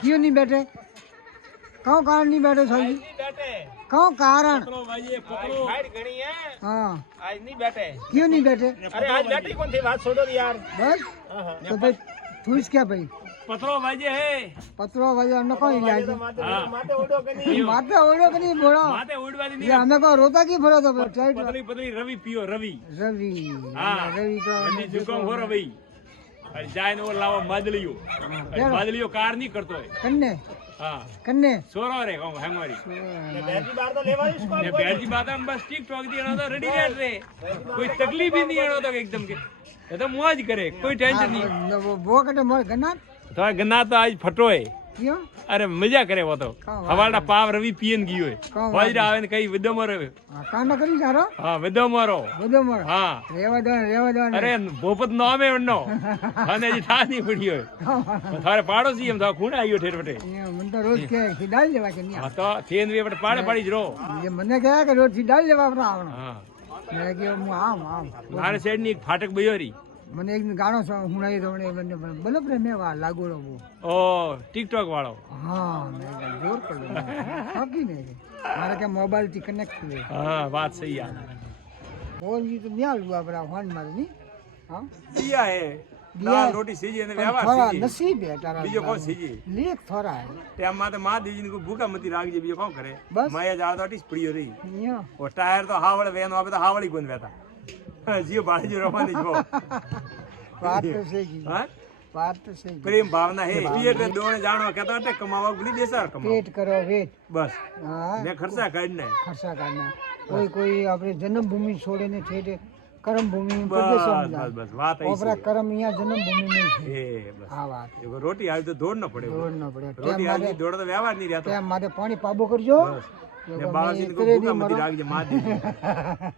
क्यों नहीं बैठे कौन कारण नहीं बैठे सर जी कौन कारण हाँ आज नहीं बैठे क्यों नहीं बैठे अरे आज बैठी कौन थी बात छोड़ो यार बस तो भाई थूस क्या भाई पत्रो वाजे है पत्रो वजह हमने कौन इलाज माते उड़ो के नहीं माथे ओढ़ो कि नहीं बोलो माते उड़वाली ये हमें को रोता की फरो तो टाइट पतली पतली रवि पियो रवि रवि हाँ रवि तो ठंडी जुकाम हो रवि अरे जाए ने वो लाવો માદલીઓ માદલીઓ કાર નહીં કરતો है कन्ने हाँ कन्ने सोरो रे कहूं हमारी बैरजी बार तो लेवा इसको ये बैरजी बात हम बस टिक टॉक दी तो रेडी रेट रे कोई तकलीफ ही नहीं है तो एकदम के ये तो मौज करे कोई टेंशन नहीं वो कटे मोर गन्ना तो गन्ना तो आज फटो है क्यों अरे मजा करे वो तो हवाड़ा पाव रवि पियन गयो है वाजरा आवे ने कई विदो मरो काम न करी सारो हां विदो मरो हां रेवा दो अरे भोपत नाम है वन्नो थाने जी था नहीं पड़ियो थारे पाड़ोसी हम था खूण आयो ठेर बटे ये मन तो रोज के सीधाल लेवा के नहीं हां तो थेन वे बटे पाड़े पड़ी रो ये मने कहा कि रोज सीधाल लेवा अपना आवण हां मैं कि आम मारे साइड ની એક ફાટક બયોરી મને એક ગાણો સુણાઈ દો ને મને બલબ રે મેવા लागोड़ो वो ओ टिकटॉक वालो हां मैं जोर कर लो बाकी नहीं मारे के मोबाइल થી कनेक्ट हुए हां बात सही है फोन जी तो न्याल हुआ बड़ा फोन मारे नहीं हां दिया है दाल रोटी सीजी ने व्यवहार थोड़ा सीजी नसीब है तारा बीजो को सीजी लेख थोड़ा है टेम माते मां दीजी को भूखा मती राखजे बीजो कोण करे बस माया जाळ तो टीस पड़ियो रही यो ओ टायर तो हावड़ वेन वापे तो हावड़ी कोन वेता जियो बाजी रोमानी जो बात तो सही हां बात तो सही प्रेम भावना है ये के दोने जानो कहता है कमावा गुनी देसा कमावा वेट करो वेट बस हां मैं खर्चा करना खर्चा करना कोई अपने जन्मभूमि छोड़ने ठेठे कर्म भूमि में बस प्रदेश बस बस बात है ओपरा कर्म यहाँ जन्मभूमि में है ए बस आ बात एगो रोटी આવી તો દોડ ન પડે दौड़ना पड़े રોટી આવી દોડ તો વ્યવહાર નહીં રહેતો टाइम मारे पानी पाबो करजो બસ ને બાળાજી ને ભૂખા મતી રાખજે માં દીધી